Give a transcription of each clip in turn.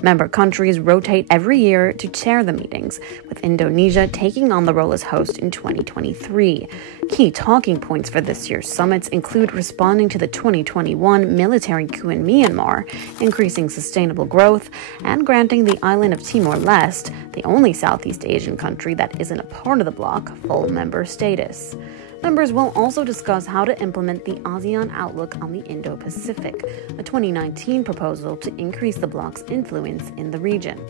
Member countries rotate every year to chair the meetings, with Indonesia taking on the role as host in 2023. Key talking points for this year's summits include responding to the 2021 military coup in Myanmar, increasing sustainable growth, and granting the island of Timor-Leste, the only Southeast Asian country that isn't a part of the bloc, full member status. Members will also discuss how to implement the ASEAN Outlook on the Indo-Pacific, a 2019 proposal to increase the bloc's influence in the region.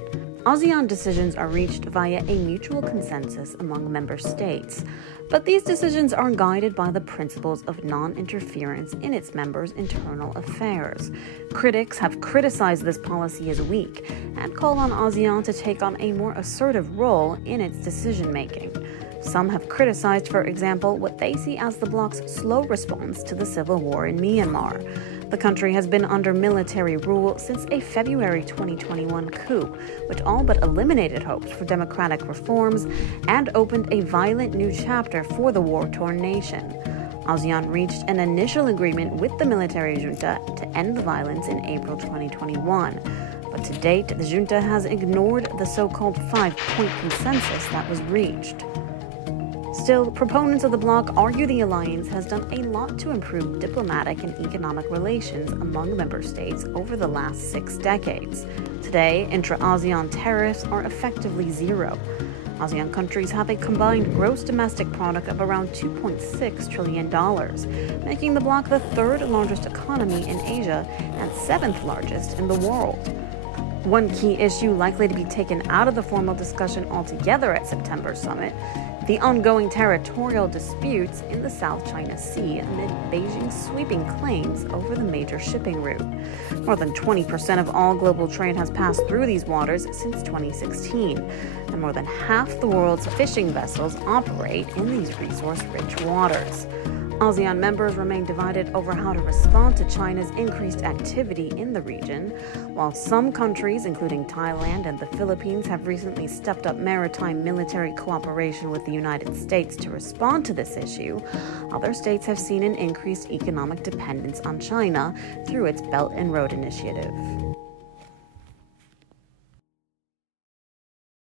ASEAN decisions are reached via a mutual consensus among member states, but these decisions are guided by the principles of non-interference in its members' internal affairs. Critics have criticized this policy as weak and call on ASEAN to take on a more assertive role in its decision-making. Some have criticized, for example, what they see as the bloc's slow response to the civil war in Myanmar. The country has been under military rule since a February 2021 coup, which all but eliminated hopes for democratic reforms and opened a violent new chapter for the war-torn nation. ASEAN reached an initial agreement with the military junta to end the violence in April 2021. But to date, the junta has ignored the so-called five-point consensus that was reached. Still, proponents of the bloc argue the alliance has done a lot to improve diplomatic and economic relations among member states over the last 6 decades. Today, intra-ASEAN tariffs are effectively zero. ASEAN countries have a combined gross domestic product of around $2.6 trillion, making the bloc the third largest economy in Asia and seventh largest in the world. One key issue likely to be taken out of the formal discussion altogether at September's summit: the ongoing territorial disputes in the South China Sea amid Beijing's sweeping claims over the major shipping route. More than 20% of all global trade has passed through these waters since 2016, and more than half the world's fishing vessels operate in these resource-rich waters. ASEAN members remain divided over how to respond to China's increased activity in the region. While some countries, including Thailand and the Philippines, have recently stepped up maritime military cooperation with the United States to respond to this issue, other states have seen an increased economic dependence on China through its Belt and Road Initiative.